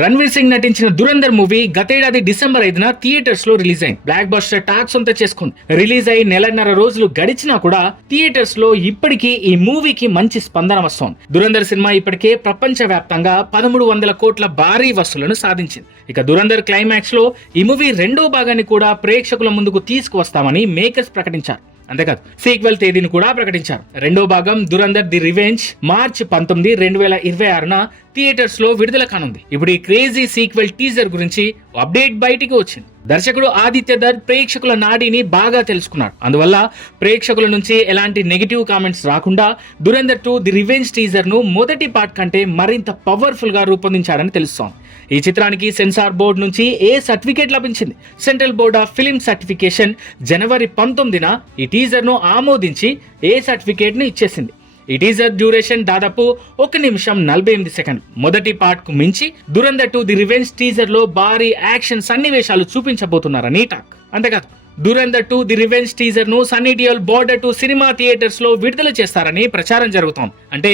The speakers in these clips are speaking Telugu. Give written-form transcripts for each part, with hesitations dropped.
రణ్వీర్ సింగ్ నటించిన దురంధర్ మూవీ గతేడాది డిసెంబర్ 5న థియేటర్స్ లో రిలీజ్ అయింది. బ్లాక్ బస్టర్ టాక్ సొంత చేసుకుంది. రిలీజ్ అయి నెలన్నర రోజులు గడిచినా కూడా థియేటర్స్ లో ఇప్పటికీ ఈ మూవీకి మంచి స్పందన వస్తోంది. దురంధర్ సినిమా ఇప్పటికే ప్రపంచ వ్యాప్తంగా 1300 కోట్ల భారీ వసూళ్లను సాధించింది. ఇక దురంధర్ క్లైమాక్స్ లో ఈ మూవీ రెండో భాగాన్ని కూడా ప్రేక్షకుల ముందుకు తీసుకువస్తామని మేకర్స్ ప్రకటించారు. అంతేకాదు సీక్వెల్ తేదీని కూడా ప్రకటించారు. రెండో భాగం దురంధర్ ది రివెంజ్ మార్చి 19, 2026న థియేటర్స్ లో విడుదల కానుంది. ఇప్పుడు ఈ క్రేజీ సీక్వెల్ టీజర్ గురించి అప్డేట్ బయటికి వచ్చింది. దర్శకుడు ఆదిత్య దత్ ప్రేక్షకుల నాడిని బాగా తెలుసుకున్నాడు. అందువల్ల ప్రేక్షకుల నుంచి ఎలాంటి నెగిటివ్ కామెంట్స్ రాకుండా దురంధర్ 2 ది రివెంజ్ టీజర్ ను మొదటి పార్ట్ కంటే మరింత పవర్ఫుల్ గా రూపొందించాడని తెలుస్తోంది. ఈ చిత్రానికి సెన్సార్ బోర్డు నుంచి ఏ సర్టిఫికేట్ లభించింది. Central board of film certification జనవరి 19న ఈ టీజర్ ను ఆమోదించి ఏ సర్టిఫికేట్ ని ఇచ్చేసింది. ఈ టీజర్ డ్యూరేషన్ దాదాపు 1 నిమిషం 48 సెకండ్లు. మొదటి పార్ట్ కు మించి దురంధర్ 2 ది రివెంజ్ టీజర్ లో భారీ యాక్షన్ సన్నివేశాలు చూపించబోతున్నారని టాక్. అంతేకాదు దురంధర్ 2 ది రివెంజ్ టీజర్ ను Sunny Deol border 2 cinema theatres లో విడుదల చేస్తారని ప్రచారం జరుగుతోంది. అంటే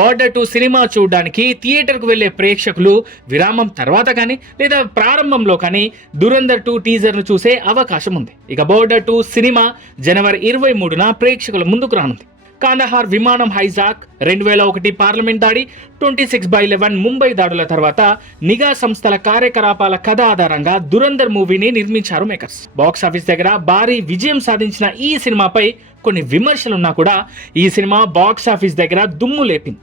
బార్డర్ 2 సినిమా చూడడానికి థియేటర్ కు వెళ్లే ప్రేక్షకులు విరామం తర్వాత కానీ లేదా ప్రారంభంలో కానీ దురంధర్ 2 టీజర్ ను చూసే అవకాశం ఉంది. ఇక బార్డర్ 2 సినిమా జనవరి 23న ప్రేక్షకుల ముందుకు రానుంది. కాందహార్ విమానం హైజాక్, 2001 పార్లమెంట్ దాడి, 26/11 ముంబై దాడుల తర్వాత నిఘా సంస్థల కార్యకలాపాల కథ ఆధారంగా దురంధర్ మూవీని నిర్మించారు మేకర్స్. బాక్స్ ఆఫీస్ దగ్గర భారీ విజయం సాధించిన ఈ సినిమాపై కొన్ని విమర్శలున్నా కూడా ఈ సినిమా బాక్స్ ఆఫీస్ దగ్గర దుమ్ము లేపింది.